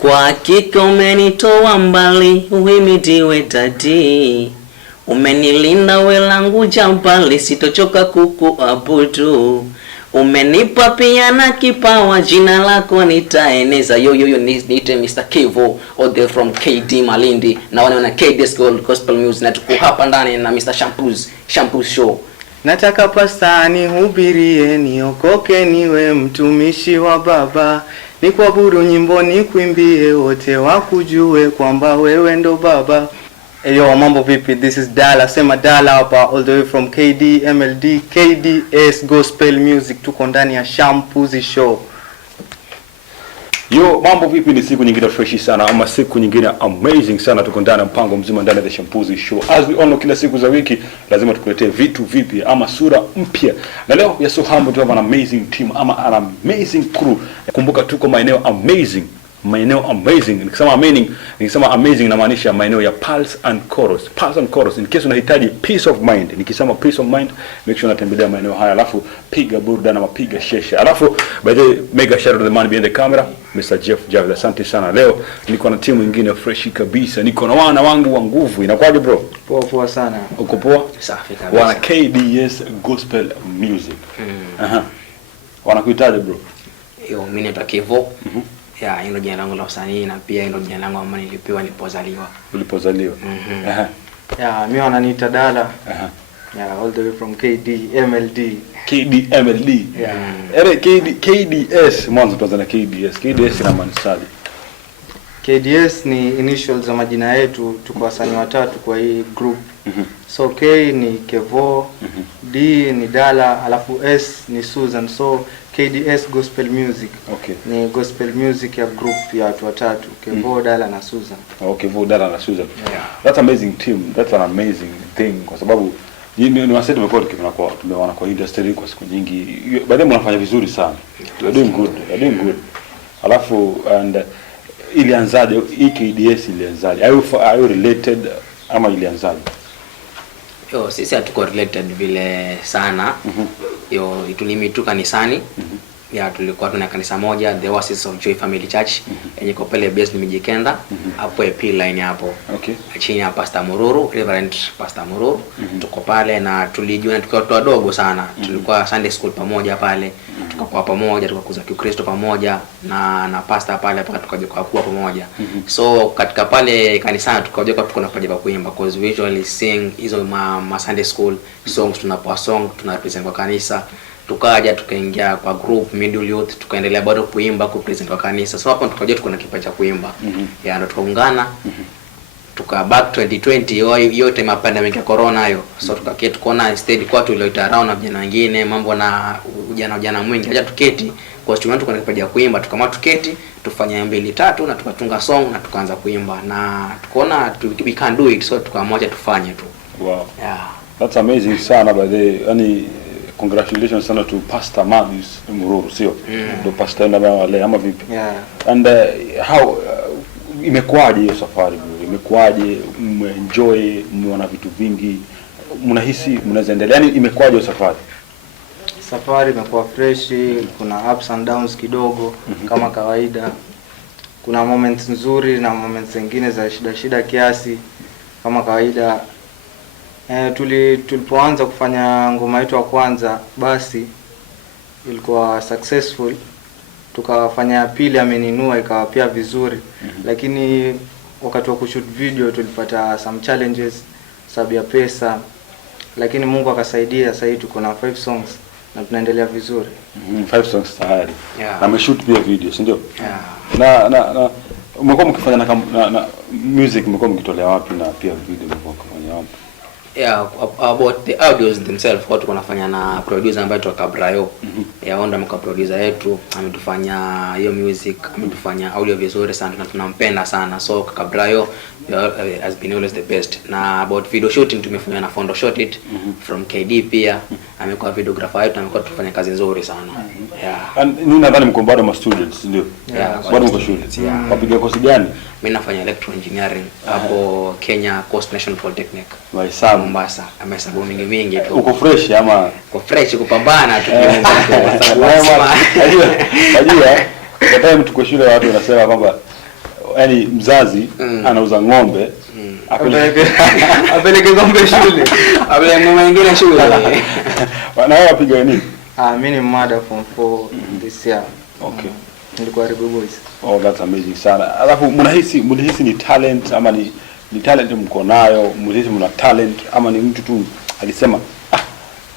Kwa hakika umenitoa mbali, uhimidiwe dadi. Umenilinda welangu jambali, sitochoka kukuabudu. Umenipa pia na kipawa, jina lako nitaeneza. Yo niite Mr. Kevo all the from KD Malindi. Na wana KD Gospel Music, na tuko hapa ndani na Mr. Shampoo Show. Nataka pasta nihubirie, niokoke niwe mtumishi wa Baba. Nikuabudu nyimbo nikuimbie, wote wakujue kwamba wewe ndo Baba. Yo, mambo vipi? This is Dala, sema Dala hapa all the way from KD MLD KDS Gospel Music. Tuko ndani ya Shampoo Show. Yo, mambo vipi? Ni siku nyingine freshi sana, ama siku nyingine amazing sana. Tuko ndani mpango mzima ndani ya Shampoo Show. As we all know, kila siku za wiki lazima tukuletee vitu vipi ama sura mpya. Na leo ya so humble tu, have an amazing team ama an amazing crew. Kumbuka tuko maeneo amazing. Nikisema amazing namaanisha maeneo ya Pulse and Chorus. In case unahitaji peace of mind, nikisema peace of mind, make sure unatembelea maeneo haya, alafu piga burudani na mapiga sheshe. Alafu by the mega shout out to the man behind the camera, Mr. Jeff Javid. Asante sana. Leo niko na timu nyingine fresh kabisa. Niko na wana wangu wa nguvu. Inakwaje bro? Poa sana. Uko poa? Safi kabisa. Wana KDS Gospel Music. Wanakuitaje bro? Yo, mimi naitwa Kevo. Ya, hilo jina langu la usanii, na pia hilo jina langu ambalo nilipewa nilipozaliwa. Ulipozaliwa? Ya, mimi wananiita Dala. Ya, all the way from KD MLD. Yeah. KDS, mwanzo tuanze na KDS. KDS ina maana nini? KDS ni initials za majina yetu, tuko wasanii watatu kwa hii group. So K ni Kevo, D ni Dala, alafu S ni Susan. So KDS Gospel Music. Okay. Ni gospel music ya group ya watu watatu, Kevo, Dala na Susan. Okay, Kevo, Dala na Susan. Yeah. That's amazing team. That's an amazing thing kwa sababu ni wasee tumeona kwa industry kwa siku nyingi. Baadaye mnafanya vizuri sana. You're doing good. Alafu ilianzaje hii KDS ilianzaje? Are you related ama ilianzaje? Yo, sisi hatuko related vile sana. Yo, tulimituka kanisani. Ya, tulikuwa tuna kanisa moja, The Oasis of Joy Family Church, yenye iko pale base ni Mijikenda, hapo EP line hapo. Okay. Chini ya Pastor Mururu, Reverend Pastor Mururu. Tuko pale na tulijiona tukiwa watu wadogo sana. Tulikuwa Sunday school pamoja pale. Tukakuwa pamoja, tukakuza Kristo pamoja na pastor pale mpaka tukaja kuwa pamoja. So katika pale kanisani tukaja kwa tuko na pamoja kuimba, because we usually sing hizo ma Sunday school songs, tunapoa song tunapresent kwa kanisa. Tukaja tukaingia kwa group middle youth, tukaendelea bado kuimba kupresent kwa kanisa. So hapo tukaja tuko na kipaji cha kuimba. Ya, ndo tukaungana. Tuka back 2020 yote mapandemic ya corona hayo. So tukaketi tukaona steady kwa tu ile around na vijana wengine, mambo na ujana mwingi. Acha tuketi kwa sababu tuko na kipaji cha kuimba, tukamwa tuketi tufanye 2-3 na tukatunga song na tukaanza kuimba, na tukaona we can do it, so tukaamua tufanye tu. Wow. Yeah. That's amazing sana by the yani. Congratulations sana to Pastor Marius Mururu, sio? Ndo pastor na wale ama vipi? Yeah. And how imekuaje hiyo safari bro? Imekuaje? Enjoy, mmeona vitu vingi, mnahisi mnaweza endelea? Yani imekuaje hiyo safari? Safari imekuwa fresh, kuna ups and downs kidogo kama kawaida. Kuna moments nzuri na moments zingine za shida kiasi kama kawaida. Tulipoanza kufanya ngoma yetu ya kwanza, basi ilikuwa successful. Tukafanya pili, ameninua ikawa pia vizuri. Lakini wakati wa kushoot video tulipata some challenges sababu ya pesa. Lakini Mungu akasaidia, sasa hivi tuko na 5 songs na tunaendelea vizuri. 5 songs tayari. Yeah. Na mmeshoot pia video, si ndio? Yeah. Na mmekuwa mkifanya na music, mmekuwa mkitolea wapi, na pia video mmekuwa mkifanya wapi? Yeah, about the audios themselves, watu wanafanya na producer ambaye tu Kabrayo. Yeah, onda mka producer yetu ametufanya hiyo music, ametufanya audio vizuri sana na tunampenda sana. So Kabrayo has been always the best. Na about video shooting tumefanya na Fondo Shot It from KD pia. Amekuwa videographer yetu, amekuwa tufanya kazi nzuri sana. Yeah. And ni nadhani mko bado ma students ndio? Yeah, bado mko shule. Yeah. Wapiga course gani? Mimi nafanya electro engineering hapo Kenya Coast National Polytechnic. Waisabu Mombasa. Amehesabu mingi tu. Uko fresh ama? Uko fresh kupambana tu. Unajua, kwa time tuko shule watu wanasema kwamba yani mzazi anauza ng'ombe apeleke ng'ombe shule, apeleke ng'ombe nyingine shule. Na wewe wapiga nini? Mimi ni mada form 4 this year. Okay. Nilikuwa Rebel Boys. Oh, that's amazing sana. Alafu mnahisi ni talent ama ni talent mko nayo? Mnahisi mna talent ama ni mtu tu alisema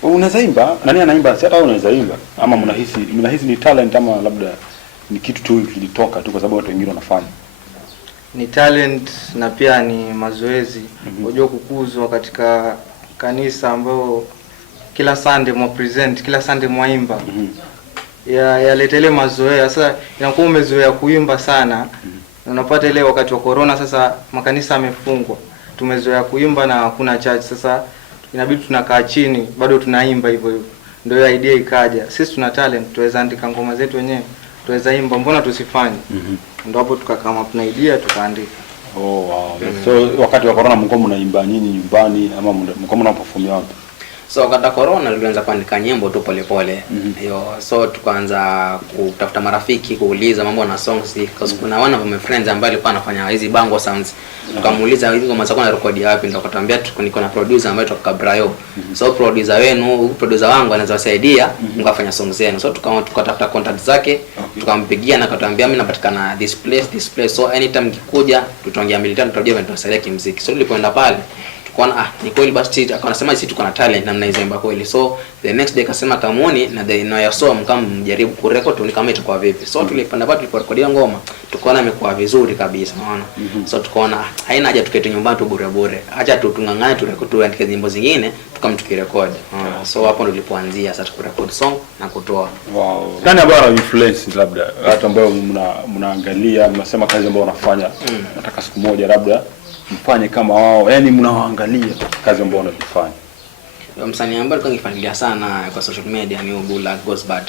unaweza imba? Nani anaimba? Si hata wewe unaweza imba. Ama mnahisi ni talent ama labda ni kitu tu kilitoka tu kwa sababu watu wengine wanafanya? Ni talent na pia ni mazoezi. Unajua kukuzwa katika kanisa ambao kila Sunday mwa present, kila Sunday mwaimba. Yaleta ile mazoea. Sasa inakuwa umezoea kuimba sana. Unapata ile wakati wa corona sasa makanisa yamefungwa. Tumezoea kuimba na hakuna church. Sasa inabidi tunakaa chini bado tunaimba hivyo hivyo. Ndio idea ikaja. Sisi tuna talent, tuweza andika ngoma zetu wenyewe. Tuweza imba, mbona tusifanye? Ndio hapo tukakama tuna idea tukaandika. Oh wow. So wakati wa corona mko mnaimba nini nyumbani ama mko mnaperform wapi? So wakati wa corona nilianza kuandika nyimbo tu pole pole. So tukaanza kutafuta marafiki, kuuliza mambo na songs, because kuna one of my friends ambaye alikuwa anafanya hizi bango sounds. Tukamuuliza hizi ngoma zako na rekodi wapi, ndio akatuambia niko na producer ambaye toka Brayo. So producer wenu, producer wangu anaweza wasaidia mkafanya songs zenu. So tukatafuta contact zake, tukampigia na akatuambia mimi napatikana this place. So anytime nikikuja tutaongea militani, tutajua tutasaidia kimuziki. So tulipoenda pale tukaona ni kweli basi akasema sisi tuko na talent na mnaizemba kweli. So the next day akasema kamuoni na the no yaso mjaribu kurecord tu kama itakuwa vipi. So tulipanda pale tuliporekodia ngoma tukaona imekuwa vizuri kabisa, unaona. So tukaona haina haja tukete nyumbani tu bure. Acha tungangane turecord tu andike nyimbo zingine tukirecord. So hapo ndo tulipoanzia sasa kurecord song na kutoa. Wow. Nani ambao influence labda watu ambao mnaangalia mnasema kazi ambayo wanafanya nataka siku moja labda mfanye kama wao, yani mnawaangalia kazi ambayo wanafanya? Msanii ambaye alikuwa nifuatilia sana kwa social media ni Gulag Gosbad.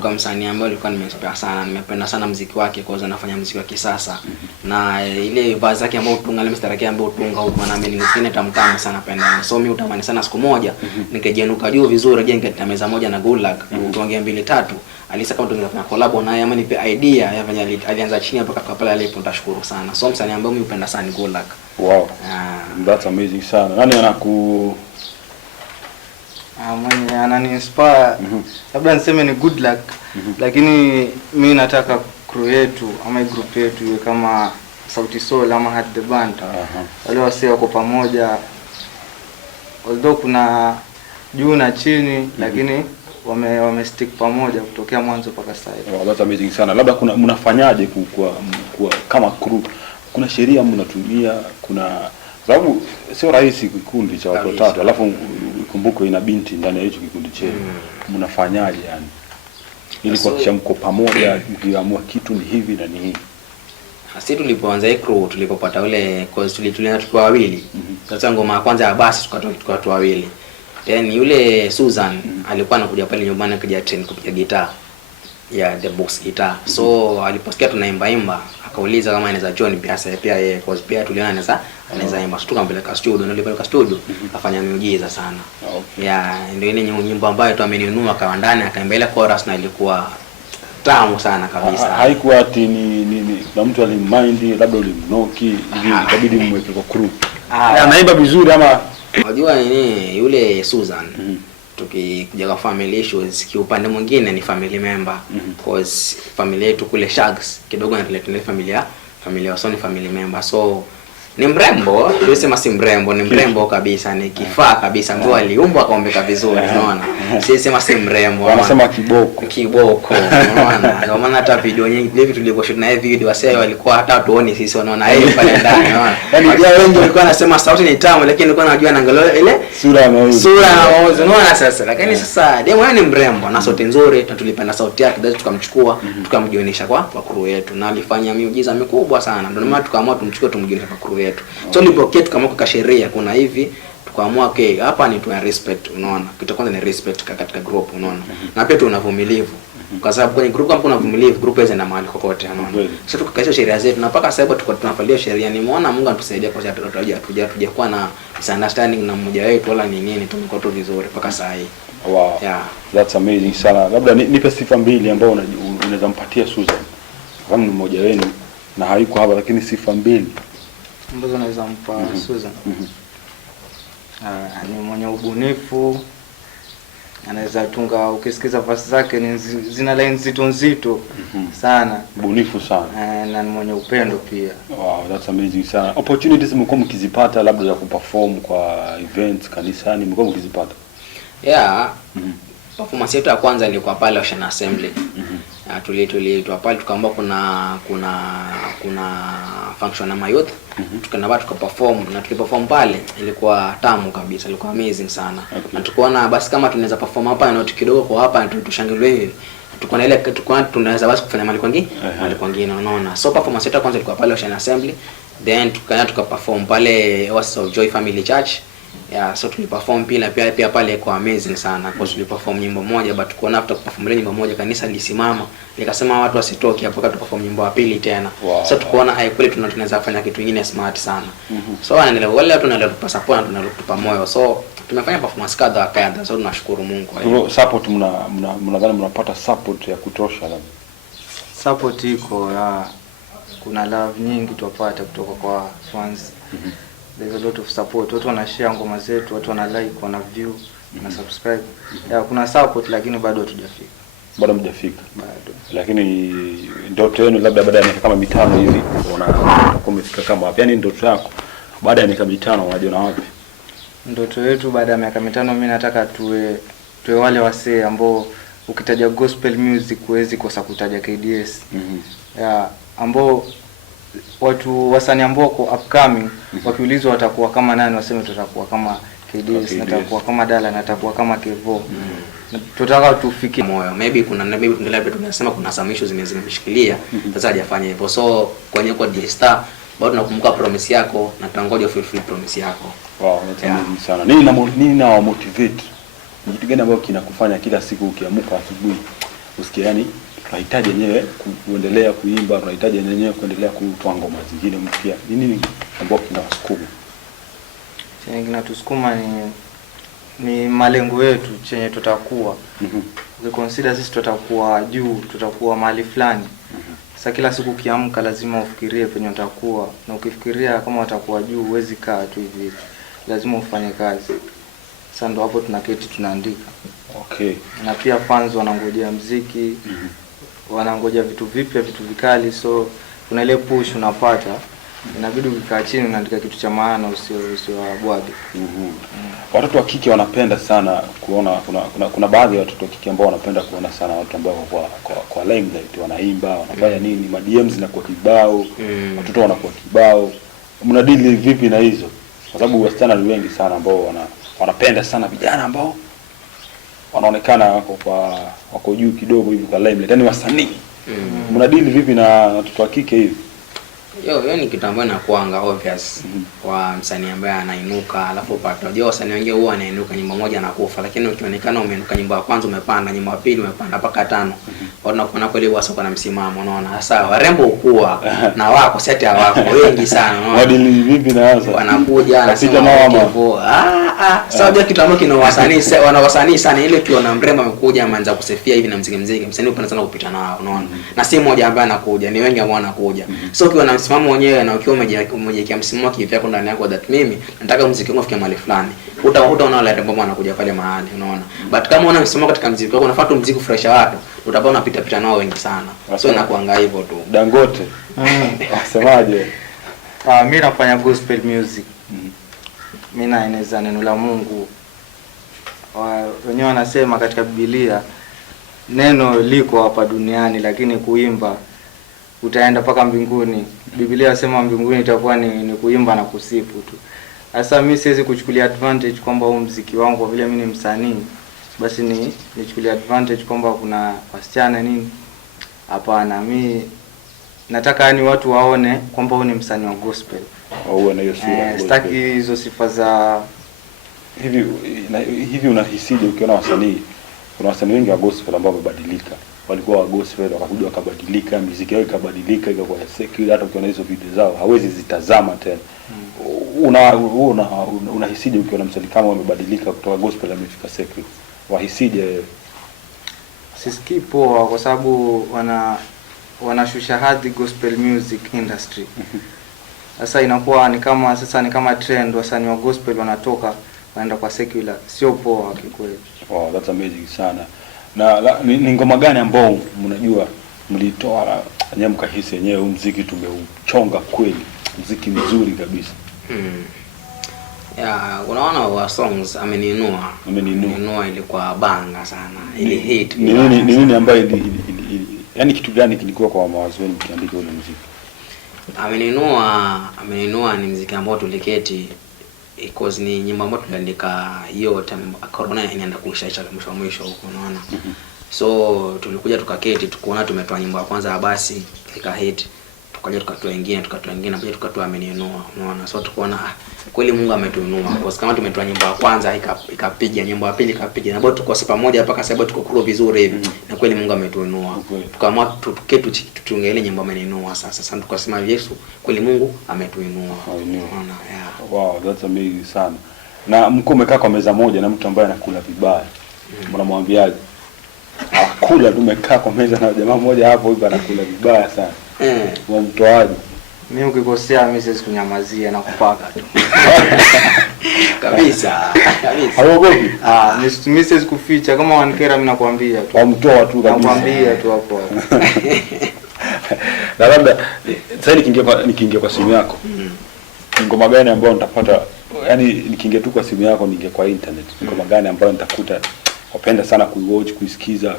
Kwa msanii ambaye alikuwa nimespenda sana, nimependa sana muziki wake kwa sababu anafanya muziki wa kisasa. Na ile vazi yake ambayo utunga ile mstari yake ambayo utunga huko na mimi ningine tamtamu sana penda. So mimi utamani sana siku moja nikajenuka juu vizuri je nikaita meza moja na Gulag tuongea 2-3. Alisa kama tungefanya collab naye ama nipe idea ya fanya alianza chini hapa kwa pale alipo, nitashukuru sana. So msanii ambaye mimi upenda sana Gulag. Wow. That's amazing sana. Nani mwenye anani inspire labda niseme ni Good Luck. Lakini mimi nataka crew yetu ama group yetu iwe kama Sauti Sol ama Heart the Band. Wale wase wako pamoja, although kuna juu na chini lakini wame stick pamoja kutokea mwanzo mpaka sasa. Wow, that's amazing sana. Labda kuna mnafanyaje kwa kama crew? Kuna sheria mnatumia? Kuna sababu sio rahisi kikundi cha watu watatu alafu kumbuko ina binti ndani ya hicho kikundi chenu. Mnafanyaje yani ili kuhakikisha mko pamoja mkiamua kitu ni hivi na ni hivi? Sisi tulipoanza hii crew tulipopata ule cause tulianza tukiwa wawili. Sasa ngoma ya kwanza ya basi tukatoa watu wawili. Then yule Susan alikuwa anakuja pale nyumbani akija train kupiga gitaa ya the box guitar. So aliposikia tunaimba akauliza kama anaweza join pia yeye cause pia tuliona anaweza imba. So tukampeleka studio, nilipeleka studio afanya miujiza sana. Ndio ile nyimbo ambayo tu ameninunua kwa ndani akaimba ile chorus na ilikuwa tamu sana kabisa. Haikuwa ati ni na mtu alimmind labda ulimnoki hivi ikabidi mmweke kwa crew. Anaimba vizuri ama unajua nini yule Susan tukija kwa family issues kiupande mwingine ni family member cause familia yetu kule Shags kidogo na relate familia so ni family member. So ni mrembo, tuseme si mrembo, ni mrembo kabisa, ni kifaa kabisa, ndio aliumbwa akaombeka vizuri, unaona. Sema si mrembo, wanasema kiboko, unaona. Ndio maana hata video nyingi hivi tulivyoshoot na hivi video wasee walikuwa hata tuoni sisi, unaona yeye pale ndani, unaona. Yaani wengi walikuwa wanasema sauti ni tamu, lakini nilikuwa najua naangalia ile sura ya mauzo, unaona sasa. Lakini sasa demo yeye ni mrembo na sauti nzuri, na tulipenda sauti yake, ndio tukamchukua tukamjionisha kwa crew yetu, na alifanya miujiza mikubwa sana. Ndio maana tukaamua tumchukue tumjionisha kwa crew yetu. So nilipokea kama kwa sheria kuna hivi tukaamua okay hapa ni tuna respect, unaona. Kitu kwanza ni respect katika group, unaona. Na pia tuna uvumilivu. Kwa sababu kwenye group kama kuna uvumilivu group hizo na mahali kokote, unaona. So tukakaisha sheria zetu na mpaka sasa tuko tunafuatilia sheria. Nimeona Mungu anatusaidia kwa sababu hatujakuwa na misunderstanding na mmoja wetu wala ni nini, tumekuwa tu vizuri mpaka sasa hii. Wow. That's amazing sana. Labda nipe sifa mbili ambao unaweza mpatia Susan. Kama mmoja wenu na hayuko hapa, lakini sifa mbili ambazo naweza mpa Susan. Ni mwenye ubunifu, anaweza tunga, ukisikiza verse zake ni zina line nzito sana, ubunifu sana, na ni mwenye upendo pia. Wow, that's amazing sana. Opportunities mko mkizipata labda za kuperform kwa events kanisani, mko mkizipata? Yeah. Performance yetu ya kwanza ilikuwa pale Ocean Assembly. Tuliitwa pale tukaomba kuna function na youth. Tukaenda pale tukaperform, na tuliperform pale ilikuwa tamu kabisa, ilikuwa amazing sana. Na tukaona basi kama tunaweza perform hapa na kidogo kwa hapa tushangiliwe hivi. Tukaona ile tunaweza basi kufanya mali kwingine unaona. So performance yetu ya kwanza ilikuwa pale Ocean Assembly. Then tukaperform pale Oasis of Joy Family Church. Yeah, so tuliperform pia pale kwa amazing sana, kwa tuliperform nyimbo moja, but kuona after kuperform ile nyimbo moja kanisa lisimama likasema watu wasitoke hapo mpaka tuperform nyimbo ya pili tena. So tukaona kweli tunaweza kufanya kitu kingine smart sana. So wanaendelea wale watu wanaendelea support na tunatupa moyo, so tumefanya performance kadha, so tunashukuru Mungu kwa hiyo. Support mnadhani mnapata support ya kutosha labda? Support iko, kuna love nyingi tupata kutoka kwa fans. There's a lot of support. Watu wanashare ngoma zetu, watu wana like, wana view, na subscribe. Kuna support, lakini bado hatujafika. Bado mjafika. Bado. Lakini ndoto yenu labda baada ya miaka kama 5 hivi umefika kama wapi? Yaani ndoto yako baada ya miaka 5 unajiona wapi? Ndoto yetu baada ya miaka 5 mimi nataka tuwe wale wasee ambao ukitaja gospel music huwezi kosa kutaja KDS. Ambao watu wasanii ambao wako upcoming wakiulizwa watakuwa kama nani, waseme tutakuwa kama KDS, natakuwa kama Dala, natakuwa kama Kevo. Tunataka tufike moyo. Maybe tunasema kuna some issues zimeshikilia, sasa hajafanya hivyo. So kwenye kwa D-Star bado nakumbuka promise yako na tutangoja fulfill promise yako. Wow, that's amazing sana. Nini na motivate? Ni kitu gani ambacho kinakufanya kila siku ukiamka asubuhi usikie yani tunahitaji wenyewe kuendelea kuimba, tunahitaji wenyewe kuendelea kutoa ngoma zingine mpya? Nini ambacho kinawasukuma? Chenye kinatusukuma ni malengo yetu, chenye tutakuwa. Ukiconsider sisi tutakuwa juu, tutakuwa mahali fulani. Sasa kila siku ukiamka lazima ufikirie penye utakuwa, na ukifikiria kama utakuwa juu huwezi kaa tu hivi. Lazima ufanye kazi. Sasa ndo hapo tunaketi tunaandika. Okay. Na pia fans wanangojea muziki, wanangojea vitu vipya, vitu vikali, so kuna ile push unapata. Inabidi ukikaa chini unaandika kitu cha maana, usiwabwage. Watoto wa kike wanapenda sana kuona, kuna baadhi ya watoto wa kike ambao wanapenda kuona sana watu ambao kwa limelight wanaimba, wanafanya nini, ma DMs zinakuwa kibao, watoto wanakuwa kibao. Mnadili vipi na hizo? Kwa sababu wasichana ni wengi sana ambao wanapenda sana vijana ambao wanaonekana wako juu kidogo hivi kwa limelight, yani wasanii. Mnadili vipi na watoto wa kike hivi? Hiyo ni kitu ambacho inakuanga obvious kwa msanii ambaye anainuka, alafu upate. Unajua wasanii wengi huwa anainuka nyimbo moja anakufa, lakini ukionekana umeinuka nyimbo ya kwanza umepanda, nyimbo ya pili umepanda mpaka 5. Watu wanakuona kweli wasa kuna msimamo, unaona. Sasa warembo ukua na wako seti ya wako wengi sana, unaona. Wadili vipi na hasa? Wanakuja anasema hivyo. Sababu kitu ambacho kina wasanii sana ile ukiona mrembo amekuja ameanza kusifia hivi na mziki msanii upenda sana kupita nao, unaona. Na si mmoja ambaye anakuja, ni wengi ambao wanakuja. So ukiona msimamo wenyewe na ukiwa umejiwekea msimamo wako hivi ndani yako that mimi nataka muziki wangu ufike mahali fulani, utaona wale rembo wanakuja pale mahali, unaona. But kama una msimamo katika muziki wako unafuata muziki kufurahisha watu, utakuwa unapita nao wengi sana. So inakuanga hivyo tu. Dangote wasemaje? Mimi nafanya gospel music. Mimi naeneza neno la Mungu. Wenyewe wanasema katika Biblia neno liko hapa duniani, lakini kuimba utaenda paka mbinguni. Biblia inasema mbinguni itakuwa ni kuimba na kusifu tu. Sasa mimi siwezi kuchukulia advantage kwamba huu muziki wangu kwa vile mimi ni msanii basi nichukulia advantage kwamba kuna wasichana nini. Hapana, mimi nataka yani watu waone kwamba huu ni msanii wa gospel. Au na hiyo sura. Sitaki hizo sifa za hivi unahisije ukiona wasanii, kuna wasanii wengi wa gospel ambao wamebadilika. Walikuwa wa gospel wakakuja wakabadilika, muziki yao ikabadilika ikakuwa secular, hata ukiona hizo video zao hawezi zitazama tena. Unahisije ukiona msanii kama wamebadilika kutoka gospel amefika secular? Wahisije? Sisikii poa kwa sababu wanashusha hadhi gospel music industry. Sasa inakuwa ni kama trend, wasanii wa gospel wanatoka wanaenda kwa secular, sio poa kikweli. Wow, that's amazing sana. Na ni ngoma gani ambao mnajua mlitoa nyewe mkahisi yenyewe muziki tumeuchonga kweli, muziki mzuri kabisa? Unaona wa songs ameninua ilikuwa banga sana, ili hit. Ni nini ambayo yani kitu gani kilikuwa kwa mawazo yenu mkiandika ule muziki? Ameninua ni muziki ambao tuliketi, because ni nyimbo ambayo tuliandika hiyo time corona inaenda kuishaisha mwisho huko, unaona. So tulikuja tukaketi tukaona tumetoa nyimbo ya kwanza basi ika hit, tukaja tukatoa nyingine pia tukatoa ameninua, unaona. So tukaona kweli Mungu ametuinua, kwa sababu kama tumetoa nyimbo ya kwanza ikapiga, nyimbo ya pili ikapiga, na bado tuko pamoja mpaka sasa tuko kuro vizuri hivi, na kweli Mungu ametuinua. Tukaamua tuketi tuongelee nyimbo ameninua. Sasa tukasema Yesu kweli Mungu ametuinua, unaona. Wow, that's amazing sana. Na mko umekaa kwa meza moja na mtu ambaye anakula vibaya, mnamwambiaje? Akula tumekaa kwa meza na jamaa mmoja hapo hivi anakula vibaya sana. Wamtoaje? Mimi ukikosea mimi siwezi kunyamazia na kupaka tu. Kabisa. Haogopi? Mimi siwezi kuficha, kama wanikera mimi nakwambia tu. Wamtoa tu kabisa. Nakwambia tu hapo. Na labda sasa nikiingia kwa simu yako. Ngoma gani ambayo nitapata, yani nikiingia tu kwa simu yako ninge kwa internet, ngoma gani ambayo nitakuta wapenda sana kuiwatch, kuisikiza?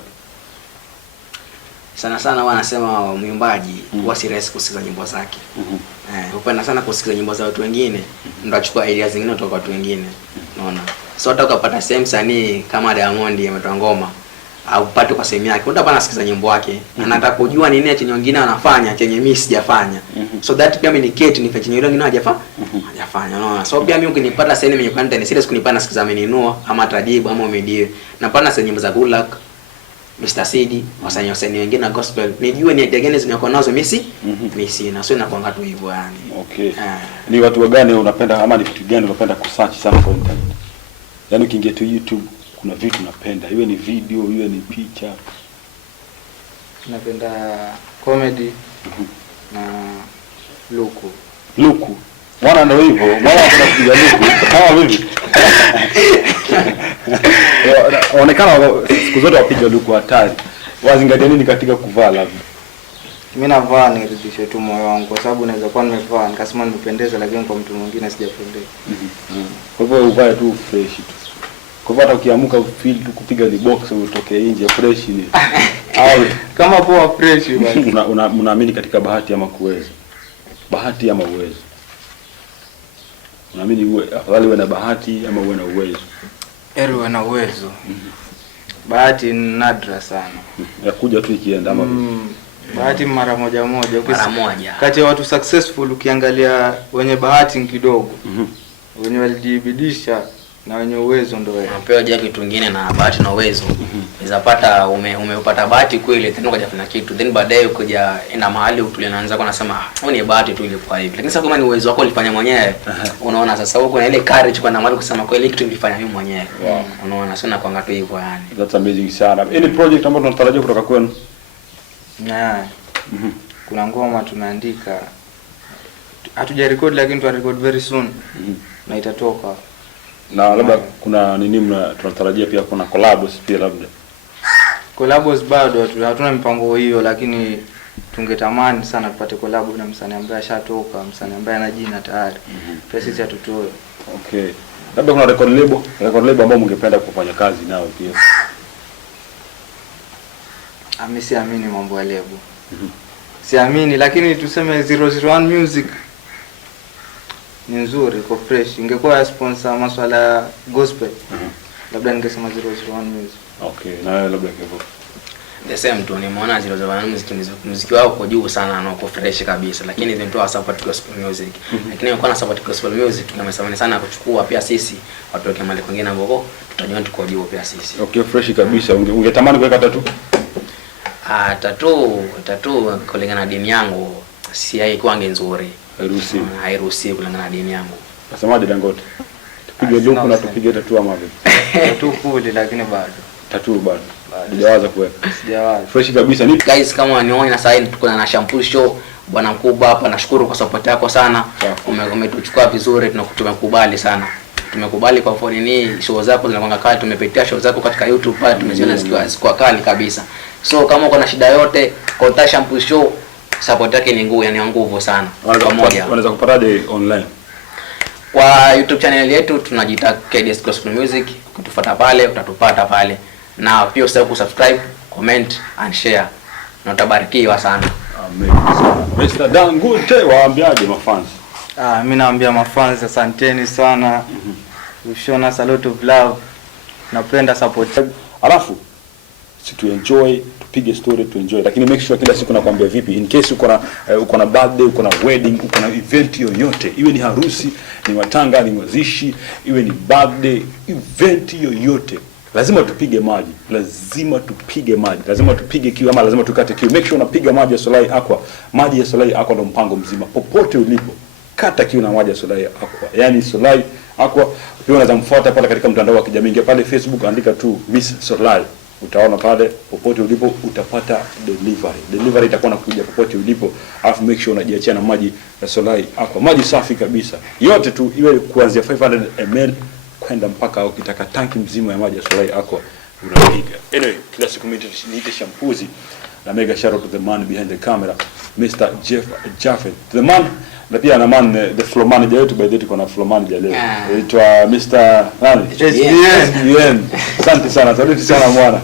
Sana wanasema mwimbaji huwa si rahisi kusikiza nyimbo zake. Upenda sana kusikiza nyimbo za watu wengine, ndio achukua ideas zingine kutoka kwa watu wengine, unaona. So hata ukapata same sanii kama Diamond ametoa ngoma au pate kwa sehemu yake, utapana nasikiza nyimbo yake, anataka kujua nini chenye wengine wanafanya chenye mimi sijafanya. So that pia mimi niketi nifanye chenye wengine hajafanya, unaona. So pia mimi ukinipata sasa mimi kwenda ni serious kunipana nasikiza ameninua ama Tajibu ama Umedie, napana sasa nyimbo za Good Luck, Mr. Cd, wasanii wengine na gospel, nijue ni idea gani zimekuwa nazo mimi sina. So inakuanga tu hivyo yani. Okay. Ni watu gani unapenda ama ni vitu gani unapenda kusearch sana kwa internet? Yaani ukiingia tu YouTube kuna vitu unapenda, iwe ni video, iwe ni picha? Napenda comedy na luku. Mwana ndio hivyo, mwana anapenda kupiga luku. Kama vipi? Onekana siku zote wapiga luku hatari. Wazingatia nini katika kuvaa labda? Mimi navaa niridhishe tu moyo wangu, kwa sababu naweza kuwa nimevaa nikasema nimependeza, lakini kwa mtu mwingine sijapendeza. Kwa hivyo uvae tu fresh tu. Kwa hivyo hata ukiamuka feel tu kupiga ni box utoke nje fresh ni. Au kama poa fresh basi. Unaamini katika bahati ama kuweza? Bahati ama uwezo? Unaamini uwe afadhali uwe na bahati ama uwe na uwezo? Uwe na uwezo. Bahati ni nadra sana. Ya kuja tu ikienda ama bahati mara moja. Kati ya watu successful ukiangalia wenye bahati kidogo, wenye walijibidisha na wenye uwezo ndio wewe. Unapewa jaki kitu kingine na bahati na uwezo. Unaweza pata umepata bahati kweli, tena ukaja kufanya kitu, then baadaye ukaja ina mahali utulianza kwa nasema ni bahati tu ilikuwa hivi. Lakini sasa kama ni uwezo wako ulifanya mwenyewe, unaona sasa huko na ile courage kwa mahali kusema kweli kitu nilifanya mimi mwenyewe. Unaona sasa nakwanga tu hivyo yani. That's amazing sana. Any project ambayo tunatarajia kutoka kwenu? Kuna ngoma tumeandika. Hatuja record lakini tuta record very soon. Na itatoka. Na labda kuna nini tunatarajia pia kuna collabs pia labda? Collabs bado hatuna mipango hiyo, lakini tungetamani sana tupate collab na msanii ambaye ashatoka, msanii ambaye ana jina tayari. Pia sisi hatutoe. Okay. Labda kuna record label ambao mngependa kufanya kazi nao pia? Siamini mambo ya label. Siamini, lakini tuseme 001 Music ni nzuri, iko fresh. Ingekuwa sponsor masuala ya gospel, labda ningesema 001 Music. Okay, na wewe labda hivyo. The same tu, nimeona 001 Music muziki wao uko juu sana na uko fresh kabisa, lakini hizo ndio support gospel music. Lakini ingekuwa na support gospel music tungesamani sana kuchukua pia sisi watu wake mali kwingine ambao tutajua tuko juu pia sisi. Okay, fresh kabisa. Ungetamani kuweka tattoo? Tattoo kulingana na dini yangu si haikuwa nzuri. Hairuhusiwi kulingana na dini yangu. Nasemaje Dangote? Tupige luku na tupige tattoo ama vipi? Tattoo kuli lakini bado. Tattoo bado. Sijawaza kuweka. Sijawaza. Fresh kabisa. Ni Guys, kama waniona na sasa tuko na Shampoo Show, bwana mkubwa hapa, nashukuru kwa support yako sana. Umetuchukua vizuri, tumekubali sana. Tumekubali kwa phone ni show zako zinakwanga kali, tumepitia show zako katika YouTube pale, tumeziona zikiwa kali kabisa. So kama uko na shida yote, contact Shampoo Show, support yake ni nguvu, yani nguvu sana. Pamoja. Wanaweza kupataje online? Kwa YouTube channel yetu tunajiita KDS Gospel Music, ukitufuata pale utatupata pale. Na pia usisahau kusubscribe, comment and share. Na utabarikiwa sana. Amen. Mr. Dangote, waambiaje mafans? Mimi naambia mafans asanteni sana. You shown us a lot of love. Napenda support. Alafu si tu enjoy, tupige story, tu enjoy. Lakini make sure kila siku nakwambia vipi, in case uko na birthday, uko na wedding, uko na event yoyote, iwe ni harusi, ni matanga, ni mazishi, iwe ni birthday, event yoyote, lazima tupige maji, lazima tupige kiu, ama lazima tukate kiu. Make sure unapiga maji ya Solai Aqua. Maji ya Solai Aqua ndo mpango mzima. Popote ulipo, kata kiu na maji ya Solai Aqua. Yaani Solai Aqua. Pia unaweza mfuata pale katika mtandao wa kijamii, ingia pale Facebook, andika tu Miss Solai. Utaona pale, popote ulipo utapata delivery itakuwa nakuja popote ulipo. Alafu make sure unajiachia na maji ya Solai Aqua. Maji safi kabisa. Yote tu iwe kuanzia 500 ml kwenda mpaka ukitaka tanki mzima ya maji ya Solai Aqua unapiga. Anyway, kila siku niite Shampuzi na mega shout out to the man behind the camera, Mr. Jeff Jaffet. The man na pia na man the floor manager wetu, by the way tuko na floor manager leo. Anaitwa Mr. nani? SBN. Asante sana. Saluti sana mwana.